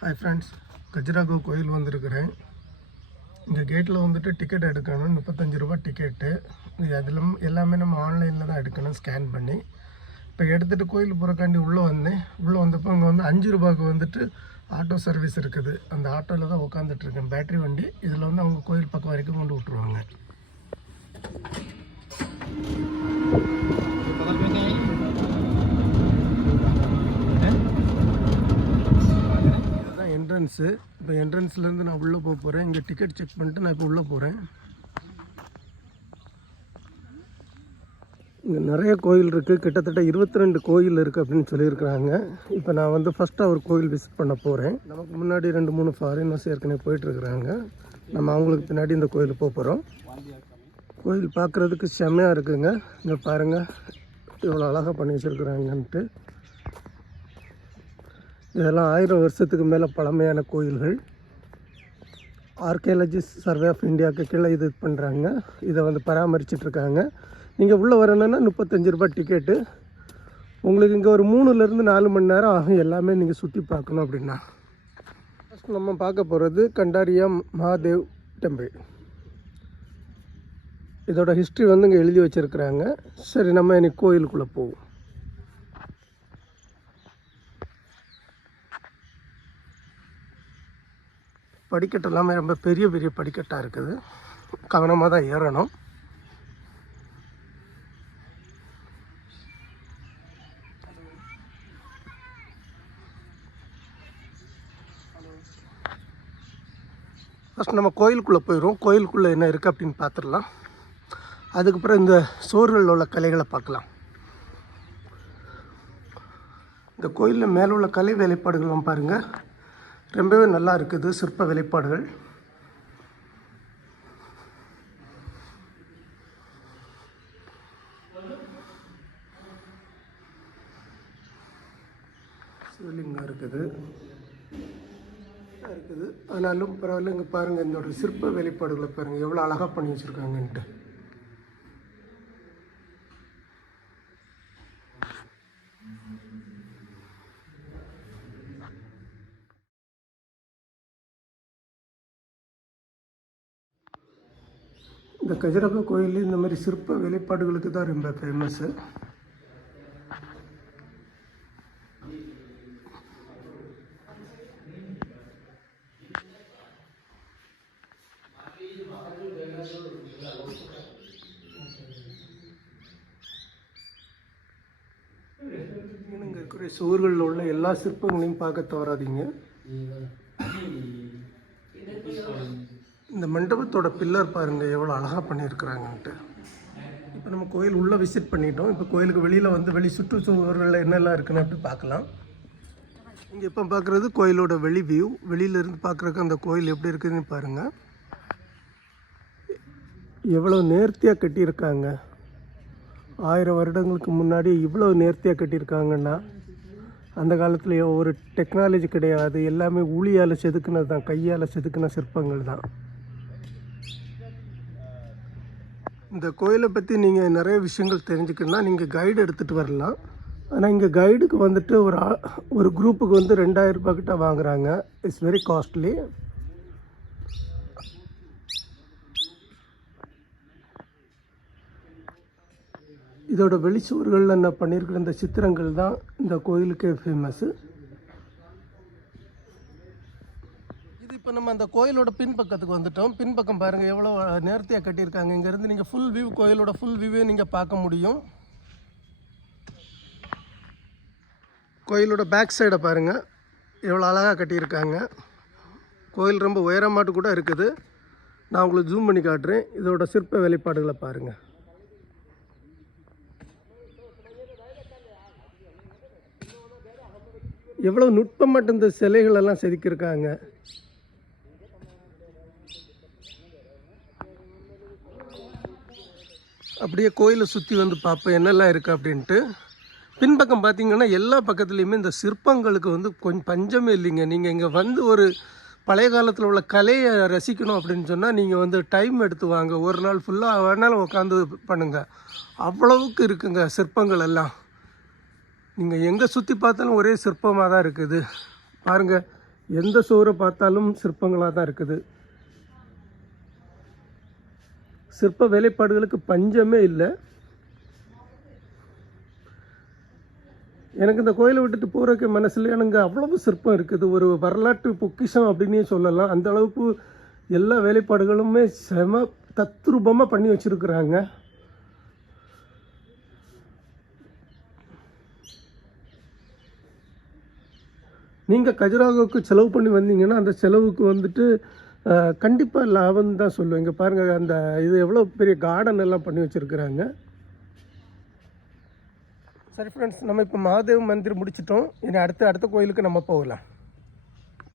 Hi friends Khajuraho கோயில் வந்திருக்கிறேன். இந்த கேட்டில் வந்துட்டு டிக்கெட் எடுக்கணும். முப்பத்தஞ்சு ரூபா டிக்கெட்டு இது அதில் எல்லாமே நம்ம ஆன்லைனில் தான் எடுக்கணும் ஸ்கேன் பண்ணி. இப்போ எடுத்துகிட்டு கோயில் புறக்காண்டி உள்ளே வந்தேன். உள்ளே வந்தப்போ இங்கே வந்து அஞ்சு ரூபாய்க்கு வந்துட்டு ஆட்டோ சர்வீஸ் இருக்குது. அந்த ஆட்டோவில் தான் உட்காந்துட்ருக்கேன் பேட்டரி வண்டி இதில் வந்து அவங்க கோயில் பக்கம் வரைக்கும் கொண்டு விட்ருவாங்க என்ட்ரன்ஸு இப்போ என்ட்ரன்ஸ்லேருந்து நான் உள்ளே போக போகிறேன் இங்கே டிக்கெட் செக் பண்ணிட்டு நான் இப்போ உள்ளே போகிறேன் இங்கே நிறைய கோயில் இருக்குது கிட்டத்தட்ட இருபத்தி ரெண்டு கோயில் இருக்குது அப்படின்னு சொல்லியிருக்கிறாங்க. இப்போ நான் வந்து ஃபஸ்ட்டு ஒரு கோயில் விசிட் பண்ண போகிறேன் நமக்கு முன்னாடி ரெண்டு மூணு ஃபாரினர்ஸ் ஏற்கனவே போயிட்டுருக்குறாங்க. நம்ம அவங்களுக்கு பின்னாடி இந்த கோயில் போக போகிறோம் கோயில் பார்க்குறதுக்கு செம்மையாக இருக்குங்க. இங்கே பாருங்கள் இவ்வளோ அழகாக பண்ணி வச்சுருக்குறாங்கன்ட்டு. இதெல்லாம் ஆயிரம் வருஷத்துக்கு மேலே பழமையான கோயில்கள். ஆர்கியாலஜிஸ்ட் சர்வே ஆஃப் இந்தியாவுக்கு கீழே இது பண்ணுறாங்க இதை வந்து பராமரிச்சிட்ருக்காங்க நீங்கள் உள்ளே வரணுன்னா முப்பத்தஞ்சு ரூபாய் டிக்கெட்டு உங்களுக்கு இங்கே ஒரு மூணுலேருந்து நாலு மணி நேரம் ஆகும். எல்லாமே நீங்கள் சுற்றி பார்க்கணும் அப்படின்னா. ஃபஸ்ட் நம்ம பார்க்க போகிறது கண்டாரியா மகாதேவ் டெம்பிள் இதோட ஹிஸ்ட்ரி வந்து இங்கே எழுதி வச்சுருக்குறாங்க. சரி நம்ம இன்னைக்கு கோயிலுக்குள்ளே போவோம். படிக்கட்டு எல்லாமே ரொம்ப பெரிய பெரிய படிக்கட்டாக இருக்குது. கவனமாக தான் ஏறணும். ஃபஸ்ட் நம்ம கோயிலுக்குள்ளே போயிடுவோம் கோயிலுக்குள்ளே என்ன இருக்குது அப்படின்னு பார்த்துடலாம் அதுக்கப்புறம் இந்த சோறுகளில் உள்ள கலைகளை பார்க்கலாம். இந்த கோயிலில் மேலே உள்ள கலை வேலைப்பாடுகள்லாம் பாருங்கள் ரொம்பவே நல்லா இருக்குது சிற்ப வெளிப்பாடுகள். சிவலிங்கம் இருக்குது. இருக்குது. ஆனாலும் பரவாயில்ல இங்கே பாருங்கள் இதோட சிற்ப வெளிப்பாடுகளை பாருங்கள் எவ்வளோ அழகாக பண்ணி வச்சுருக்காங்கன்ட்டு. இந்த கஜரக கோயில் இந்த மாதிரி சிற்ப வெளிப்பாடுகளுக்கு தான் ரொம்ப ஃபேமஸ்ஸு இங்கே இருக்கிற சுவர்களில் உள்ள எல்லா சிற்பங்களையும் பார்க்க தவறாதீங்க. இந்த மண்டபத்தோட பில்லர் பாருங்கள் எவ்வளோ அழகாக பண்ணியிருக்கிறாங்கன்ட்டு. இப்போ நம்ம கோயில் உள்ளே விசிட் பண்ணிட்டோம். இப்போ கோயிலுக்கு வெளியில் வந்து வெளி சுற்றுச்சுவர்களில் என்னெல்லாம் இருக்குன்னு அப்படி பார்க்கலாம். இங்கே இப்போ பார்க்குறது கோயிலோட வெளி வியூ வெளியிலேருந்து பார்க்குறக்கு அந்த கோயில் எப்படி இருக்குதுன்னு பாருங்கள் எவ்வளோ நேர்த்தியாக கட்டியிருக்காங்க. ஆயிரம் வருடங்களுக்கு முன்னாடி இவ்வளோ நேர்த்தியாக கட்டியிருக்காங்கன்னா அந்த காலத்தில் ஒரு டெக்னாலஜி கிடையாது. எல்லாமே ஊழியால் செதுக்குனது தான் கையால் செதுக்கின சிற்பங்கள் தான் இந்த கோயிலை பற்றி நீங்கள் நிறைய விஷயங்கள் தெரிஞ்சுக்கணுன்னா நீங்கள் கைடு எடுத்துகிட்டு வரலாம். ஆனால் இங்கே கைடுக்கு வந்துட்டு ஒரு ஆ- ஒரு குரூப்புக்கு வந்து ரெண்டாயிரம் ரூபாய் கிட்ட வாங்குறாங்க. இட்ஸ் வெரி காஸ்ட்லி இதோட வெளிச்சுவர்களில் என்ன பண்ணியிருக்கிற இந்த சித்திரங்கள் தான் இந்த கோயிலுக்கே ஃபேமஸ்ஸு இப்போ நம்ம அந்த கோயிலோட பின்பக்கத்துக்கு வந்துட்டோம். பின்பக்கம் பாருங்கள் எவ்வளோ நேர்த்தியாக கட்டியிருக்காங்க. இங்கேருந்து நீங்கள் ஃபுல் வியூ கோயிலோட ஃபுல் வியூவே நீங்கள் பார்க்க முடியும். கோயிலோட பேக் சைடை பாருங்கள் எவ்வளோ அழகாக கட்டியிருக்காங்க. கோயில் ரொம்ப உயரமாட்டு கூட இருக்குது. நான் உங்களுக்கு ஜூம் பண்ணி காட்டுறேன். இதோட சிற்ப வெளிப்பாடுகளை பாருங்கள் எவ்வளோ நுட்பமாட்டு இந்த சிலைகளெல்லாம் செதுக்கியிருக்காங்க. அப்படியே கோயிலை சுற்றி வந்து பார்ப்போம் என்னெல்லாம் இருக்குது அப்படின்ட்டு. பின்பக்கம் பார்த்தீங்கன்னா எல்லா பக்கத்துலேயுமே இந்த சிற்பங்களுக்கு வந்து கொஞ்சம் பஞ்சமே இல்லைங்க. நீங்கள் இங்கே வந்து ஒரு பழைய காலத்தில் உள்ள கலையை ரசிக்கணும் அப்படின்னு சொன்னால் நீங்கள் வந்து டைம் எடுத்து வாங்க. ஒரு நாள் ஃபுல்லாக வேணாலும் உட்காந்து பண்ணுங்கள் அவ்வளவுக்கு இருக்குங்க சிற்பங்கள் எல்லாம். நீங்கள் எங்கே சுற்றி பார்த்தாலும் ஒரே சிற்பமாக தான் இருக்குது. பாருங்கள் எந்த சுவரை பார்த்தாலும் சிற்பங்களாக தான் இருக்குது. சிற்ப வேலைப்பாடுகளுக்கு பஞ்சமே இல்லை. எனக்கு இந்த கோயிலை விட்டுட்டு போகிறக்கு மனசில் எனக்கு அவ்வளவு சிற்பம் இருக்குது. ஒரு வரலாற்று பொக்கிஷம் அப்படின்னே சொல்லலாம். அந்த அளவுக்கு எல்லா வேலைப்பாடுகளுமே செம தத்ரூபமாக பண்ணி வச்சுருக்குறாங்க. நீங்கள் கஜுராகோவுக்கு செலவு பண்ணி வந்தீங்கன்னா அந்த செலவுக்கு வந்துட்டு கண்டிப்பாக லாபம் தான் சொல்லுவேன். இங்கே பாருங்கள் அந்த இது எவ்வளோ பெரிய கார்டன் எல்லாம் பண்ணி வச்சுருக்குறாங்க. சரி ஃப்ரெண்ட்ஸ் நம்ம இப்போ மகாதேவ் மந்திர் முடிச்சிட்டோம். இனி அடுத்த அடுத்த கோயிலுக்கு நம்ம போகலாம்.